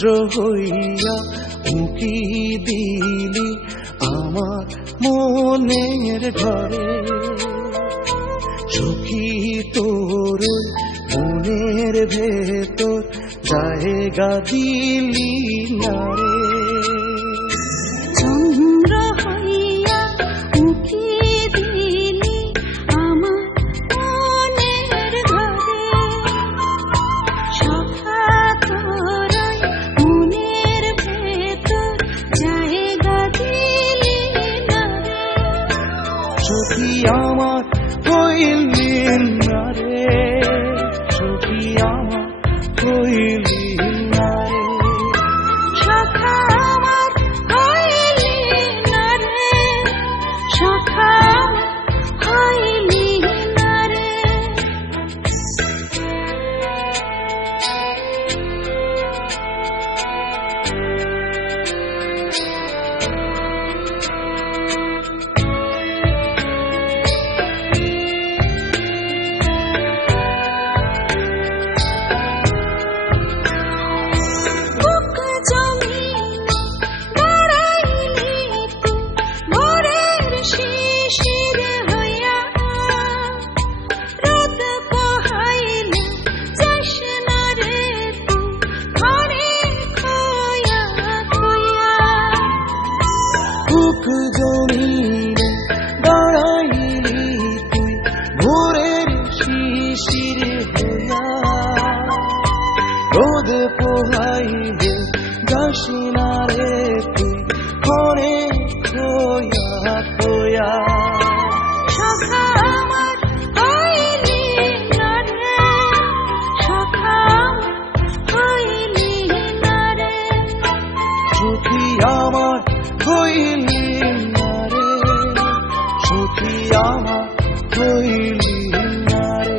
চন্দ্র হইয়া উঁকি দিলি আমার মনের ঘরে। সখী তোর মনের ভেতর জায়গা দিলি না রে। চন্দ্র হইয়া উঁকি দিলি আমার মনের ঘরে। সখা তোর মনের ভেতর জায়গা দিলি না রে। সখী আমার হইলি না রে, সখী আমার হইলি না রে। সখা আমার হইলি না রে, সখা হইলি না রে। জমিনে দাঁড়াইলি তুই ভোরের শিশির হইয়া। রোদ পোহাইলে যাস না রে তুই ঘরে খোয়া খোয়া। সখা আমার হইলি না রে, সখা হইলি না রে। সখী আমার হইলি না রে, সখী আমার হইলি না রে।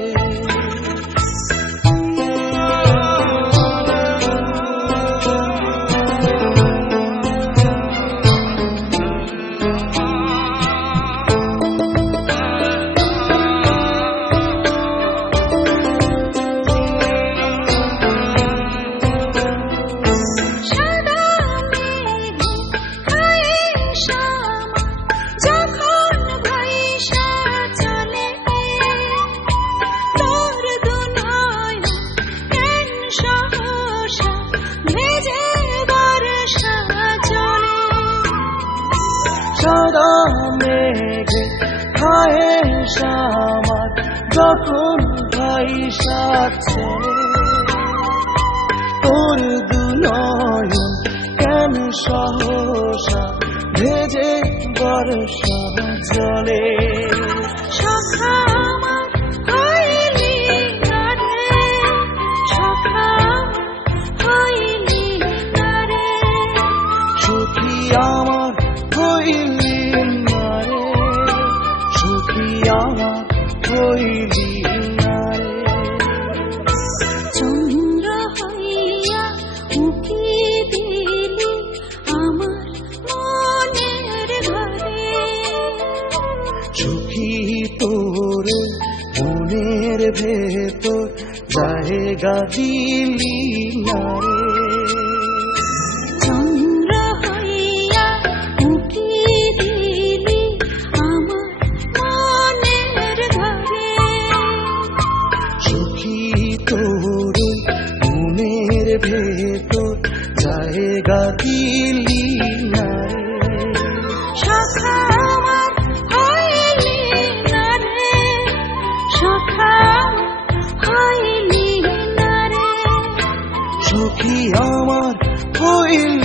সাদা মেঘে খায়ে আমার যখন ভাইসা চলে। তোর দুনয়ন কেন সহসা ভেজে বর্ষা জলে। সখা আমার হইলি না রে, সখা হইলি না রে। সখী আমার হইলি না রে, সখী আমার হইলি না রে। চন্দ্র হইয়া উঁকি দিলি আমার মনের ঘরে। সখী তোর মনের ভেতর জায়গা দিলি না রে। চন্দ্র হইয়া উঁকি দিলি আমার মনের ঘরে। সখী তোর মনের ভেতর জায়গা দিলি না রে। সখা আমার হইলি না রে, সখা হইলি না রে। সখী আমার হইলি